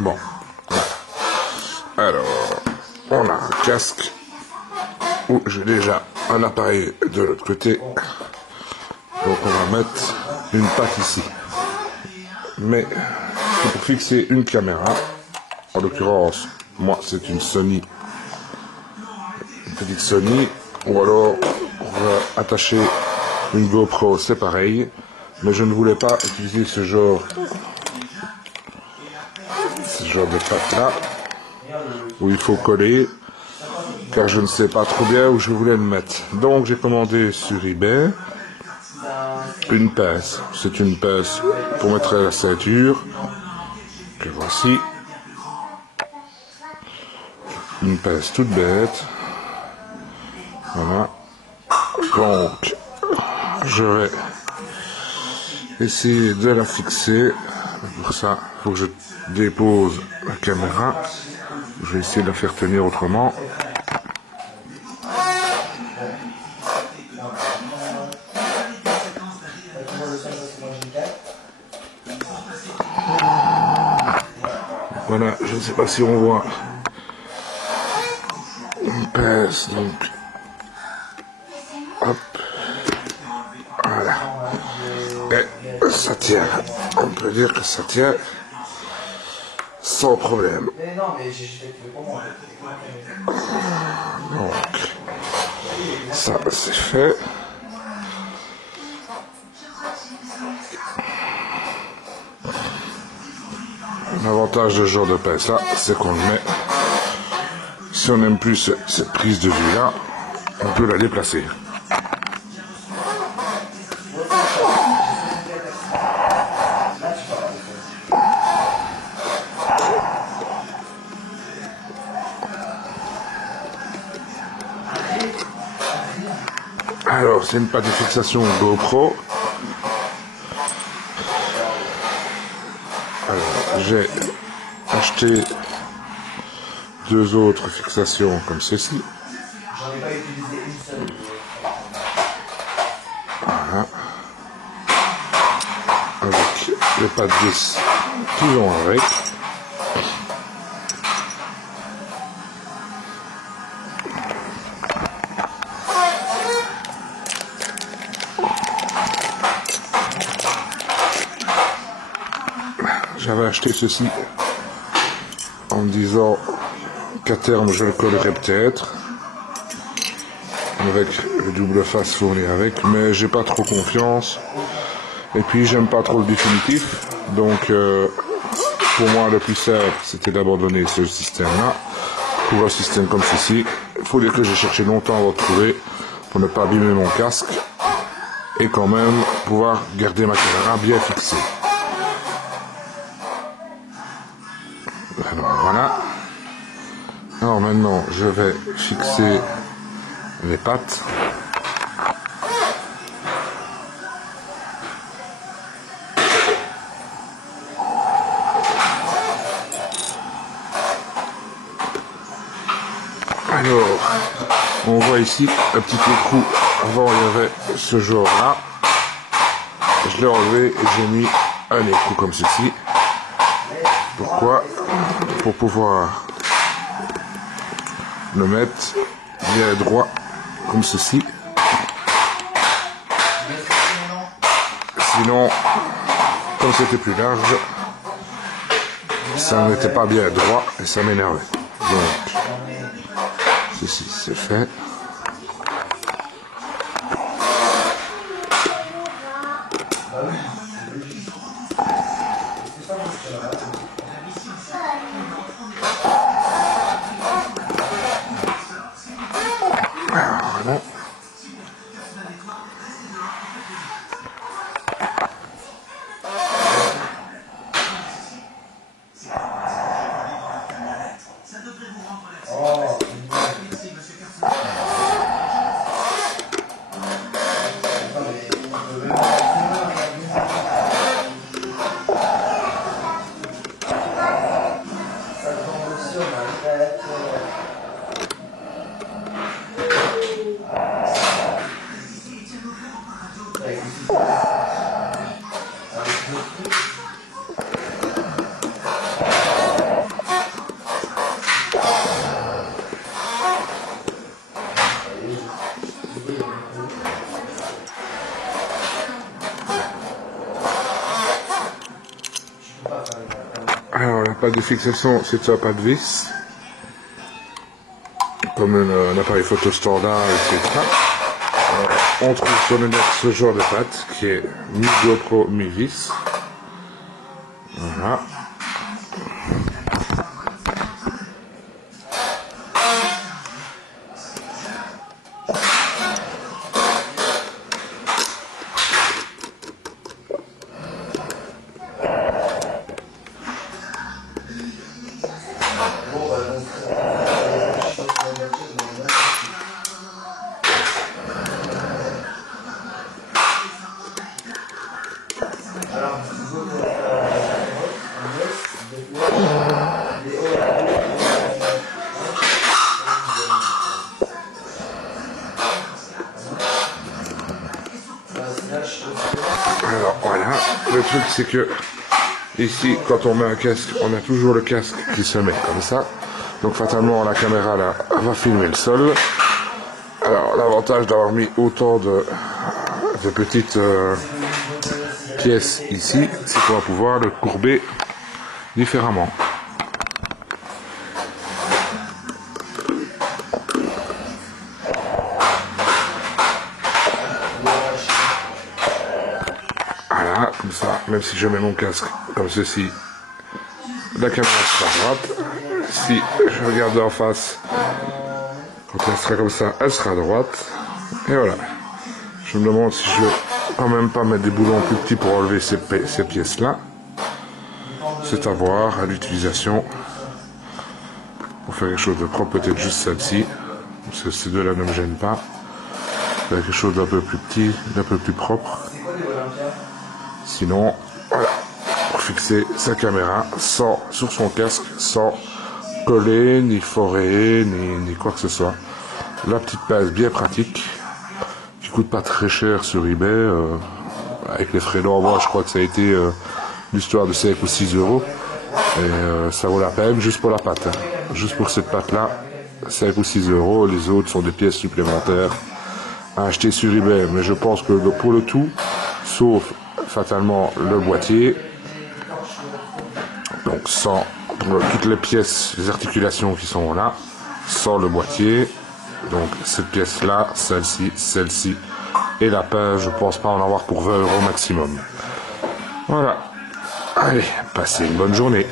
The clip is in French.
Bon. Alors, on a un casque où j'ai déjà un appareil de l'autre côté. Donc on va mettre une patte ici. Mais c'est pour fixer une caméra. En l'occurrence, moi c'est une Sony. Une petite Sony. Ou alors on va attacher une GoPro, c'est pareil. Mais je ne voulais pas utiliser ce genre de patte là. Où il faut coller. Car je ne sais pas trop bien où je voulais le mettre. Donc j'ai commandé sur eBay une pince. C'est une pince pour mettre à la ceinture. Que voici. Une pince toute bête. Voilà. Donc je vais essayer de la fixer. Pour ça, il faut que je dépose la caméra. Je vais essayer de la faire tenir autrement. Voilà, je ne sais pas si on voit une pince, donc hop, voilà, et ça tient, on peut dire que ça tient sans problème. Donc, ça c'est fait. L'avantage de ce genre de pince là, c'est qu'on le met, si on n'aime plus cette prise de vue là, on peut la déplacer. Alors, c'est une patte de fixation GoPro. Alors, j'ai acheté deux autres fixations comme ceci. Voilà. Avec les pattes 10 qui vont avec. J'avais acheté ceci en me disant qu'à terme je le collerai peut-être avec le double face fourni avec, mais j'ai pas trop confiance et puis j'aime pas trop le définitif, donc pour moi le plus simple c'était d'abandonner ce système là pour un système comme ceci. Il faut dire que j'ai cherché longtemps à retrouver pour ne pas abîmer mon casque et quand même pouvoir garder ma caméra bien fixée. Alors voilà. Alors maintenant je vais fixer les pattes. Alors on voit ici un petit écrou. Avant il y avait ce genre là. Je l'ai enlevé et j'ai mis un écrou comme ceci. Pourquoi? Pour pouvoir le mettre bien droit comme ceci. Sinon, comme c'était plus large, ça n'était pas bien droit et ça m'énervait. Donc, ceci c'est fait. Voilà. Alors la pâte de fixation, c'est ça, pas de vis, comme un appareil photo standard, etc. On trouve sur le net ce genre de pâte qui est mi-GoPro, mi-vis. Voilà. Alors voilà, le truc c'est que ici quand on met un casque, on a toujours le casque qui se met comme ça. Donc fatalement la caméra là va filmer le sol. Alors l'avantage d'avoir mis autant de petites pièces ici, c'est qu'on va pouvoir le courber différemment. Voilà, comme ça, même si je mets mon casque comme ceci, la caméra sera à droite. Si je regarde en face, quand elle sera comme ça, elle sera à droite. Et voilà. Je me demande si je vais quand même pas mettre des boulons plus petits pour enlever ces pièces-là. C'est à voir à l'utilisation. Pour faire quelque chose de propre, peut-être juste celle-ci. Parce que ces deux-là ne me gênent pas. Faire quelque chose d'un peu plus petit, d'un peu plus propre. Sinon, voilà. Pour fixer sa caméra sur son casque, sans coller, ni forer, ni quoi que ce soit. La petite pince bien pratique, qui coûte pas très cher sur eBay, avec les frais d'envoi, je crois que ça a été l'histoire de 5 ou 6 euros. Et ça vaut la peine juste pour la pâte. Hein. Juste pour cette pâte-là, 5 ou 6 euros. Les autres sont des pièces supplémentaires à acheter sur eBay. Mais je pense que pour le tout, sauf fatalement le boîtier, donc sans toutes les pièces, les articulations qui sont là, sans le boîtier, donc cette pièce là, celle-ci et la pince, je pense pas en avoir pour 20 euros maximum. Voilà, allez, passez une bonne journée.